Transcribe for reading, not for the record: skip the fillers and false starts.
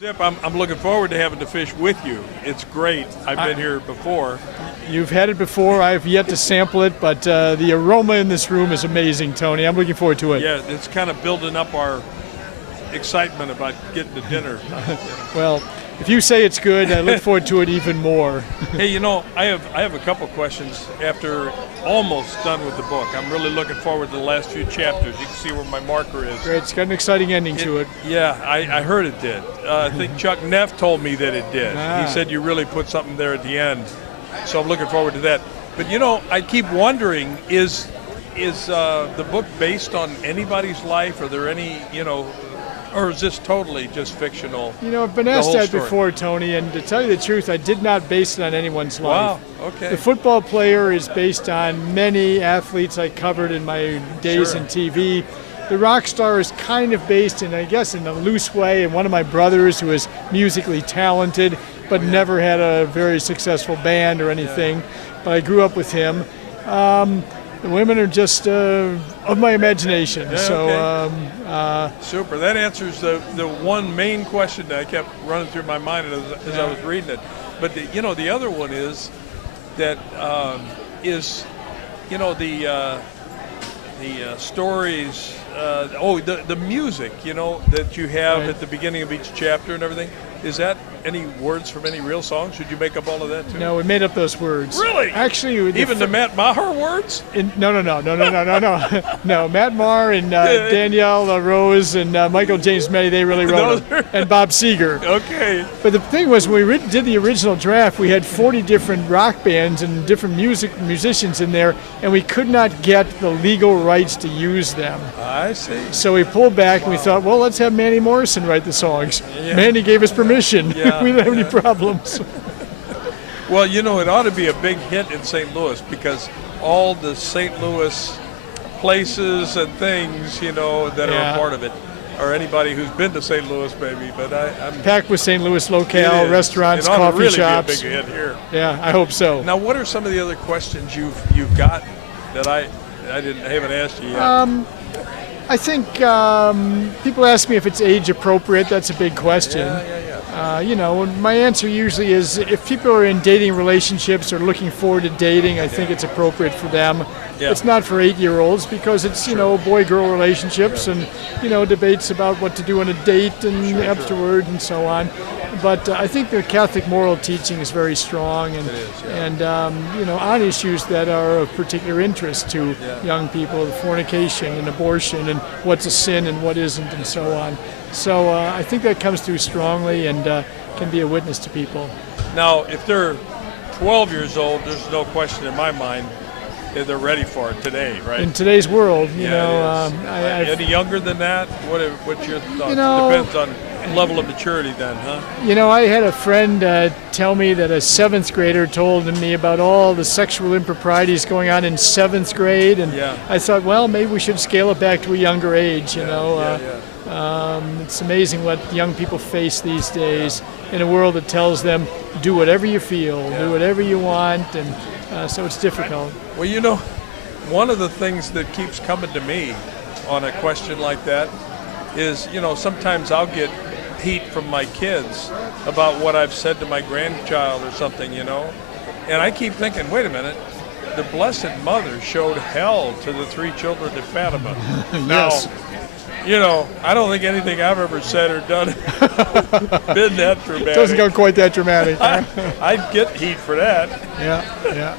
Zip, I'm looking forward to having the fish with you. It's great. I've been here before. You've had it before. I've yet to sample it, but the aroma in this room is amazing, Tony. I'm looking forward to it. Yeah, it's kind of building up our excitement about getting to dinner. Well, if you say it's good, I look forward to it even more. Hey, you know, I have a couple questions after almost done with the book. I'm really looking forward to the last few chapters. You can see where my marker is. Great. It's got an exciting ending to it. Yeah, I heard it did. I think Chuck Neff told me that it did. He said you really put something there at the end. So I'm looking forward to that. But, you know, I keep wondering, is the book based on anybody's life? Are there any, or is this totally just fictional? You know, I've been asked that before, Tony, and to tell you the truth, I did not base it on anyone's life. Wow, okay. The football player is based on many athletes I covered in my days in TV. The rock star is kind of based in, I guess, in a loose way, in one of my brothers who is musically talented, but never had a very successful band or anything. But I grew up with him. The women are just of my imagination. Super. That answers the one main question that I kept running through my mind as I was reading it. But the other one is that the stories. The music. That you have at the beginning of each chapter and everything. Is that any words from any real songs? Should you make up all of that too? No, we made up those words. Really? Actually, even the Matt Maher words? No. No, Matt Maher and Danielle Rose and Michael James Meddy, they really wrote them. And Bob Seger. Okay. But the thing was, when we did the original draft, we had 40 different rock bands and different musicians in there, and we could not get the legal rights to use them. I see. So we pulled back and we thought, well, let's have Manny Morrison write the songs. Yeah. Manny gave us permission. We didn't have any problems. Well, it ought to be a big hit in St. Louis because all the St. Louis places and things, that are a part of it, or anybody who's been to St. Louis, maybe. But I'm packed with St. Louis locale, restaurants, coffee shops. Be a big hit here. Yeah, I hope so. Now, what are some of the other questions you've got that I haven't asked you yet? I think people ask me if it's age appropriate. That's a big question. My answer usually is if people are in dating relationships or looking forward to dating, I think it's appropriate for them. Yeah. It's not for 8-year-olds because it's, boy-girl relationships and, debates about what to do on a date and afterward and so on. But I think the Catholic moral teaching is very strong and on issues that are of particular interest to young people, fornication and abortion and what's a sin and what isn't and so on. So I think that comes through strongly and can be a witness to people. Now, if they're 12 years old, there's no question in my mind that they're ready for it today, right? In today's world, any younger than that? What's your thoughts? It depends on level of maturity then, huh? I had a friend tell me that a 7th grader told me about all the sexual improprieties going on in 7th grade, and I thought, well, maybe we should scale it back to a younger age, It's amazing what young people face these days in a world that tells them, do whatever you feel, do whatever you want, and so it's difficult. Well, one of the things that keeps coming to me on a question like that is, sometimes I'll get heat from my kids about what I've said to my grandchild or something, and I keep thinking, wait a minute, the Blessed Mother showed hell to the 3 children of Fatima. Yes. Now, I don't think anything I've ever said or done been that dramatic. Doesn't go quite that dramatic. I'd get heat for that. Yeah.